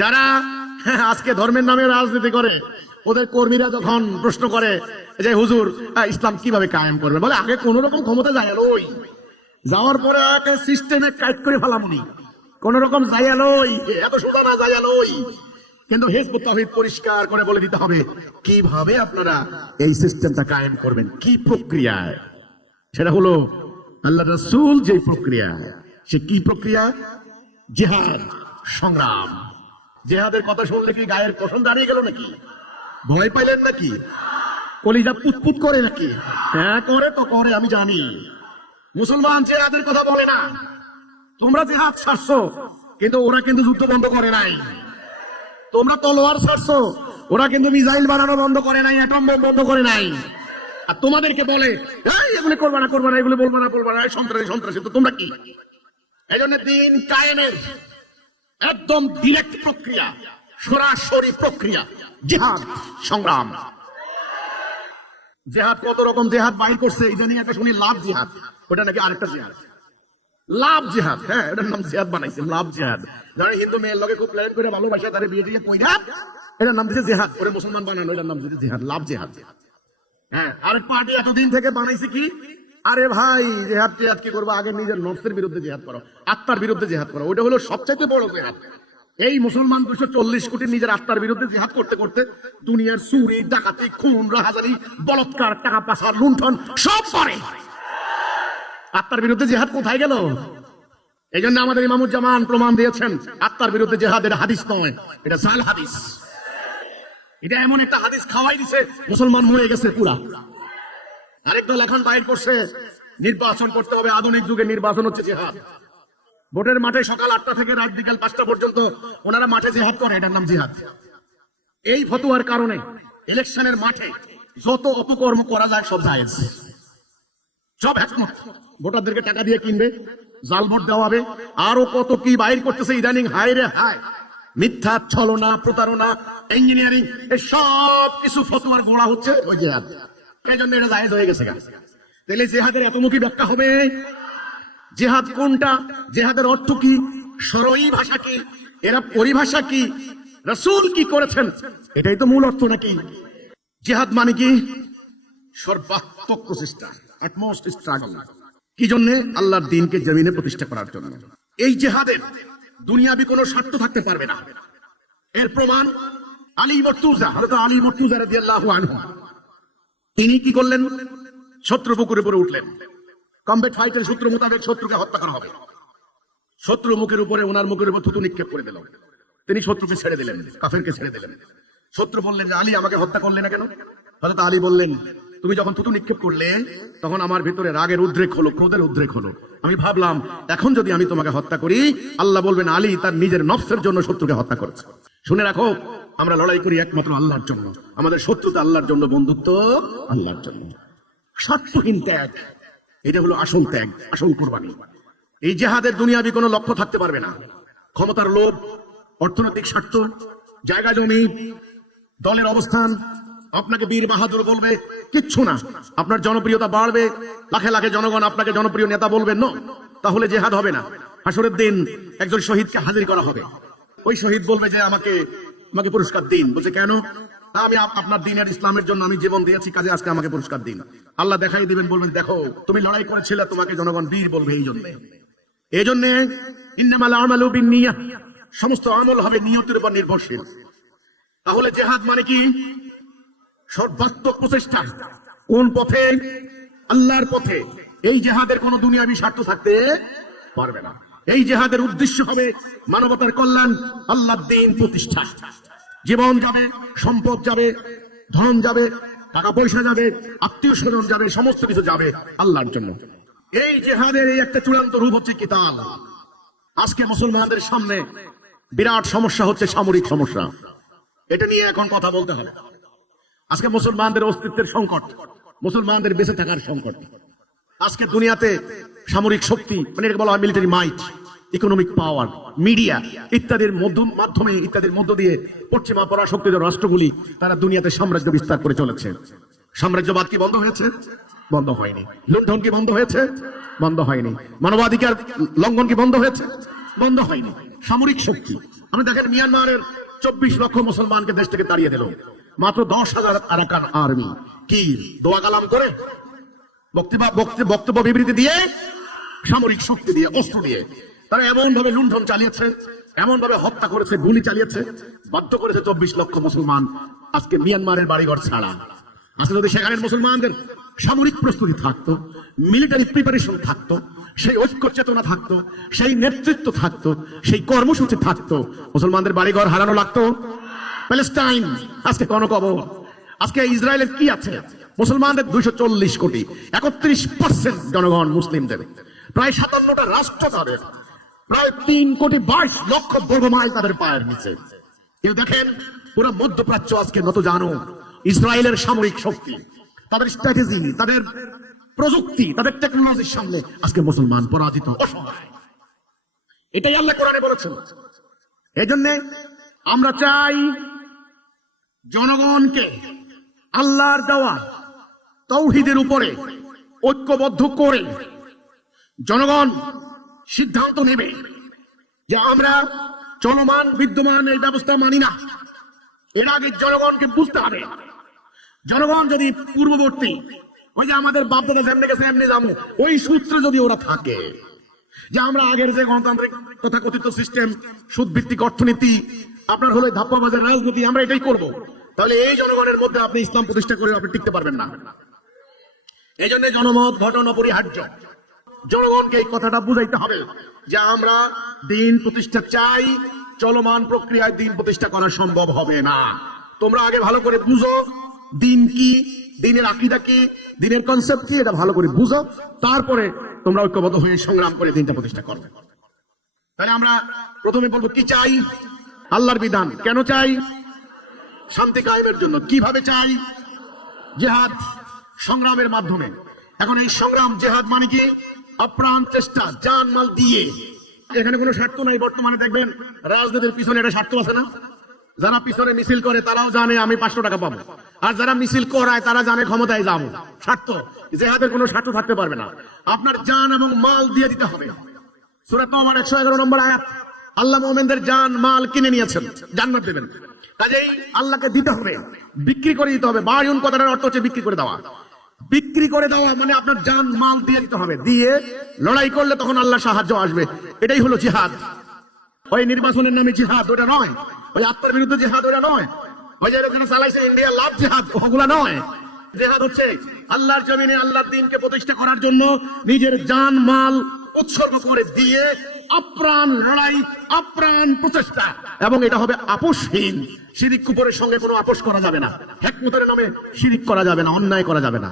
যারা আজকে ধর্মের নামে রাজনীতি করে, ওদের কর্মীরা যখন প্রশ্ন করে যে হুজুর ইসলাম কিভাবে কায়েম করবে, বলে আগে কোন রকম ক্ষমতা যায় ওই যাওয়ার পরে সিস্টেমে কাট করে ফেলামনি, কোন রকম যাইয়ালই, এত সোজা না যাইয়ালই। কিন্তু হিজবুত তাওহীদ পরিষ্কার করে বলে দিতে হবে কিভাবে আপনারা এই সিস্টেমটা কায়েম করবেন, কি প্রক্রিয়ায়। সেটা হলো আল্লাহ রাসূল যে প্রক্রিয়া, সে কি প্রক্রিয়া? জিহাদ, সংগ্রাম। জিহাদের কথা শুনলে কি গায়ের পশম দাঁড়িয়ে গেল নাকি? ভয় পাইলেন নাকি? কলিজা পুতপুত করে নাকি? হ্যাঁ করে তো করে, আমি জানি। মুসলমান জিহাদের কথা বলে না। তোমরা জিহাদ ছাড়ছো, কিন্তু ওরা কিন্তু যুদ্ধ বন্ধ করে নাই। তোমরা তলোয়ার ছাড়ছো, ওরা কিন্তু মিসাইল বানানো বন্ধ করে নাই, অ্যাটম বোম বন্ধ করে নাই। আর তোমাদেরকে বলে এগুলো করবা না, করবা না, এগুলো বলবা না, বলবা না, সন্ত্রাসী সন্ত্রাসী। তো তোমরা কি? এই জন্য দিন কায়েমের একদম ডিরেক্ট প্রক্রিয়া, সরাসরি প্রক্রিয়া জিহাদ, সংগ্রাম। জিহাদ কত রকম জিহাদ বাইর করছে ইদানিং একটা শুনি, লাভ জিহাদ। ওটা নাকি আরেকটা জিহাদ, লাভ জিহাদ। হ্যাঁ, এটার নাম জিহাদ বানাইছে, লাভ জিহাদ। যারা হিন্দু মেয়ের লগে খুব প্ল্যান করে ভালোবাসে, তাদের বিয়ে দিয়ে কইরা এটার নাম দিয়েছে জিহাদ, ওরে মুসলমান বানানো, এটার নাম দিয়েছে জিহাদ, লাভ জিহাদ। হ্যাঁ, আরেক পার্টি এতদিন থেকে বানাইছে কি, আরে ভাই জিহাদ জিহাদ কি করবো, আগে নিজের নফসের বিরুদ্ধে জিহাদ করো, আত্মার বিরুদ্ধে জিহাদ করো। ওটা হলো সবচাইতে বড় জিহাদ। এই মুসলমান 240 কোটি নিজের আত্মার বিরুদ্ধে জিহাদ করতে করতে দুনিয়ার চুরি, ডাকাতি, খুন, রাহাজানি, বলৎকার, টাকা পাচার, লুণ্ঠন সব করে। আত্মার বিরুদ্ধে জিহাদ কোথায় গেল? এই জন্য আমাদের ইমামুজ্জামান প্রমাণ দিয়েছেন আত্মার বিরুদ্ধে জিহাদের হাদিস নয়, এটা জাল হাদিস। এটা এমন একটা হাদিস খাওয়াই দিছে, মুসলমান হয়ে গেছে পুরা। আরেক দল এখন বাইর করছে নির্বাচন করতে হবে, আধুনিক যুগে নির্বাচন হচ্ছে জিহাদ। ভোটের মাঠে সকাল 8টা থেকে রাত বিকাল 5টা পর্যন্ত ওনারা মাঠে জিহাদ করে, এটার নাম জিহাদ। এই ফতোয়ার কারণে ইলেকশনের মাঠে যত অপকর্ম করা যায় সব জায়েজ, সব একমত। ভোটারদেরকে টাকা দিয়ে কিনবে, জাল ভোট দেওয়া হবে, আরো কত কি বাইর করতেছে ইদানিং। হায় রে হায়, মিথ্যা, ছলনা, প্রতারণা, ইঞ্জিনিয়ারিং, সব কিছু ফতোয়ার গোড়া হচ্ছে ওই জিহাদ। এই জন্য এটা জায়েজ হয়ে গেছে। তাহলে জিহাদের এতমুখী ব্যাখ্যা হবে। জিহাদ কোনটা, জিহাদের অর্থ কি, সরই ভাষা কি, এরা পরিভাষা কি, রাসূল কি করেছেন, এটাই তো মূল অর্থ নাকি? জিহাদ মানে কি? সর্বাত্মক প্রচেষ্টা, আটমোস্ট স্ট্রাগল। কি জন্য? আল্লাহর দ্বীনকে জমিনে প্রতিষ্ঠা করার জন্য। এই জিহাদের দুনিয়াবি কোনো স্বার্থ থাকতে পারবে না। এর প্রমাণ আলী মুর্তজা, হযরত আলী মুর্তজা রাদিয়াল্লাহু আনহু। তিনি কি করলেন? শত্রু বুকের উপরে উঠলেন। কমব্যাট ফাইটের সূত্র মোতাবেক শত্রুকে হত্যা করা হবে। শত্রু মুখের উপরে, ওনার মুখের উপর থুতু নিক্ষেপ করে দিল। তিনি শত্রুকে ছেড়ে দিলেন, কাফেরকে ছেড়ে দিলেন। শত্রু বললেন যে আলী আমাকে হত্যা করলে না কেন? হযরত আলী বললেন, তুমি যখন থুতু নিক্ষেপ করলে তখন আমার ভিতরে রাগের উদ্রেক হলো, ক্রোধের উদ্রেক হলো। আমি ভাবলাম এখন যদি আমি তোমাকে হত্যা করি, আল্লাহ বলবেন আলী তার নিজের নফসের জন্য শত্রুকে হত্যা করেছে। শুনে রাখো, আমরা লড়াই করি একমাত্র আল্লাহর জন্য, আমাদের শত্রুতা আল্লাহর জন্য, বন্ধুত্ব আল্লাহর জন্য। স্বার্থহীন ত্যাগ, এটা হলো আসল ত্যাগ, আসল কুরবানি। এই জিহাদের দুনিয়াবি কোনো লক্ষ্য থাকতে পারবে না। ক্ষমতার লোভ, অর্থনৈতিক স্বার্থ, জায়গা জমি, দলের অবস্থান আপনাকে বীর বাহাদুর বলবে, কিচ্ছু না। আপনার জনপ্রিয়তা বাড়বে, লাখে লাখে জনগণ আপনাকে জনপ্রিয় নেতা বলবেন, না তাহলে জিহাদ হবে না। হাসরের দিন একজন শহীদকে হাজির করা হবে। ওই শহীদ বলবে যে আমাকে পুরস্কার দিন। বলছে কেন? আমি আপনার দিনের ইসলামের জন্য আমি জীবন দিয়েছি, কাজে আজকে আমাকে পুরস্কার দিন। আল্লাহ দেখাই দিবেন, বলবেন দেখো তুমি লড়াই করেছিলে, তোমাকে জনগণ বীর বলবে। এই জন্য ইন্নামাল আমালু বিন্নিয়াহ, সমস্ত আমল হবে নিয়তের উপর নির্ভরশীল। তাহলে জিহাদ মানে কি? সর্বাত্মক প্রচেষ্টা। কোন পথে? আল্লাহর পথে। এই জিহাদের কোন দুনিয়াবি স্বার্থ থাকতে পারবে না। এই জিহাদের উদ্দেশ্য হবে মানবতার কল্যাণ, আল্লাহর দ্বীন প্রতিষ্ঠা। জীবন যাবে, সম্পদ যাবে, ধন যাবে, টাকা পয়সা যাবে, আত্মীয় স্বজন যাবে, সমস্ত কিছু যাবে আল্লাহর জন্য। এই জিহাদের এই একটা চূড়ান্ত রূপ হচ্ছে কিতাল। আজকে মুসলমানদের সামনে বিরাট সমস্যা হচ্ছে সামরিক সমস্যা। এটা নিয়ে এখন কথা বলতে হবে। আজকে মুসলমানদের অস্তিত্বের সংকট, মুসলমানদের বেঁচে থাকার সংকট। আজকে দুনিয়াতে সামরিক শক্তি, মানে এটাকে বলা হয় মিলিটারি মাইট, ইকোনমিক পাওয়ার, মিডিয়া ইত্যাদির মাধ্যমে, ইত্যাদির মধ্য দিয়ে পশ্চিমা পরাশক্তিত রাষ্ট্রগুলি তারা দুনিয়াতে সাম্রাজ্য বিস্তার করে চলেছে। সাম্রাজ্যবাদ কি বন্ধ হয়েছে? বন্ধ হয়নি। লুণ্ঠন কি বন্ধ হয়েছে? বন্ধ হয়নি। মানবাধিকার লঙ্ঘন কি বন্ধ হয়েছে? বন্ধ হয়নি। সামরিক শক্তি, আপনি দেখেন মিয়ানমারের 24 লক্ষ মুসলমানকে দেশ থেকে তাড়িয়ে দিল মাত্র 10,000 আরাকান আর্মি। কি দোয়া কালাম করে, বক্তব্য বিবৃতি দিয়ে, সামরিক শক্তি দিয়ে, অস্ত্র দিয়ে তারা এমন ভাবে লুণ্ঠন চালিয়েছে, এমন ভাবে হত্যা করেছে, গুলি চালিয়েছে, বাধ্য করেছে 24 লক্ষ মুসলমান আজকে মিয়ানমারের বাড়িঘর ছাড়া। আজকে যদি সেখানের মুসলমানদের সামরিক প্রস্তুতি থাকতো, মিলিটারি প্রিপারেশন থাকতো, সেই ঐক্য চেতনা থাকতো, সেই নেতৃত্ব থাকতো, সেই কর্মসূচি থাকতো, মুসলমানদের বাড়িঘর হারানো লাগতো? প্যালেস্টাইন আজকে কনকবর। আজকে ইসরায়েলের কি আছে? মুসলমানদের 240 কোটি, 31% জনগণ মুসলিমদের, প্রায় 57টা রাষ্ট্র তাদের, প্রায় 3,22,00,000 বর্গ মাইল তাদের পায়ের নিচে। কেউ দেখেন পুরো মধ্যপ্রাচ্য আজকে নত জানো ইসরায়েলের সামরিক শক্তি, তাদের স্ট্র্যাটেজি, তাদের প্রযুক্তি, তাদের টেকনোলজির সামনে আজকে মুসলমান পরাজিত, অসহায়। এটাই আল্লাহ কোরআনে বলেছেন। এই জন্য আমরা চাই জনগণকে আল্লাহর দেওয়া তাওহীদের উপরে ঐক্যবদ্ধ করে জনগণ সিদ্ধান্ত নেবে যে আমরা চলমান বিদ্যমান এই ব্যবস্থা মানি না। এর আগে জনগণকে বুঝতে হবে, জনগণ যদি পূর্ববর্তী ওই যে আমাদের বাপদাদা যেমনি গেছে এমনি যাবো, ওই সূত্রে যদি ওরা থাকে যে আমরা আগের যে গণতান্ত্রিক তথাকথিত সিস্টেম, সুদভিত্তিক অর্থনীতি, আপনার হলো ধাপ্পাবাজের রাজনীতি, আমরা এটাই করব, তাহলে এই জনগণের মধ্যে আপনি ইসলাম প্রতিষ্ঠা করে আপনি টিকতে পারবেন না। এই জন্য জনমত গঠন অপরিহার্য। জনগণকে এই কথাটা বুঝাইতে হবে যে আমরা দিন প্রতিষ্ঠা চাই, চলমান প্রক্রিয়ায় দিন প্রতিষ্ঠা করা সম্ভব হবে না। তোমরা আগে ভালো করে বুঝো দিন কি, দিনের আকীদা কি, দিনের কনসেপ্ট কি, এটা ভালো করে বুঝো, তারপরে তোমরা ঐক্যবদ্ধ হয়ে সংগ্রাম করে দিনটা প্রতিষ্ঠা করবে। তাহলে আমরা প্রথমে বলবো কি চাই? আল্লাহর বিধান। কেন চাই? শান্তি কায়েমের জন্য। কিভাবে চাই? জিহাদ, সংগ্রামের মাধ্যমে। এখন এই সংগ্রাম জিহাদ মানে কি? আপ্রাণ চেষ্টা, জান মাল দিয়ে। এখানে কোনো স্বার্থ নাই। বর্তমানে দেখবেন রাজনীতির পিছনে একটা স্বার্থ আছে না? যারা পিছনে মিছিল করে তারাও জানে আমি 500 টাকা পাবো, আর যারা মিছিল করায় তারা জানে ক্ষমতায় যাবো। স্বার্থ। জিহাদের কোনো স্বার্থ থাকতে পারবে না। আপনার জান এবং মাল দিয়ে দিতে হবে। সূরা তাওবার 111 নম্বর আয়াত। আল্লাহ মুমিনদের জান মাল কিনে নিয়েছেন, জান্নাত দেবেন। কাজেই আল্লাহকে দিতে হবে, বিক্রি করে দিতে হবে। বায়ুন কথাটার অর্থ হচ্ছে বিক্রি করে দেওয়া। বিক্রি করে দেওয়া মানে আপনার জান মাল দিয়ে দিতে হবে। দিয়ে লড়াই করলে তখন আল্লাহ সাহায্য আসবে। এটাই হলো জিহাদ। ওই নির্বাচনের নামে জিহাদ ওটা নয়, ওই আত্মার বিরুদ্ধে জিহাদ ওটা নয়, ওই যে ওখানে চালাইছে ইন্ডিয়া লাভ জিহাদ ওগুলা নয়। জিহাদ হচ্ছে আল্লাহর জমিনে আল্লাহর দ্বীনকে প্রতিষ্ঠা করার জন্য নিজের জান মাল উৎসর্গ করে দিয়ে আপ্রাণ লড়াই, আপ্রাণ প্রচেষ্টা, এবং এটা হবে আপোষহীন। শিরিক কুফরের সঙ্গে কোনো আপোষ করা যাবে না, হিকমতের নামে শিরিক করা যাবে না, অন্যায় করা যাবে না।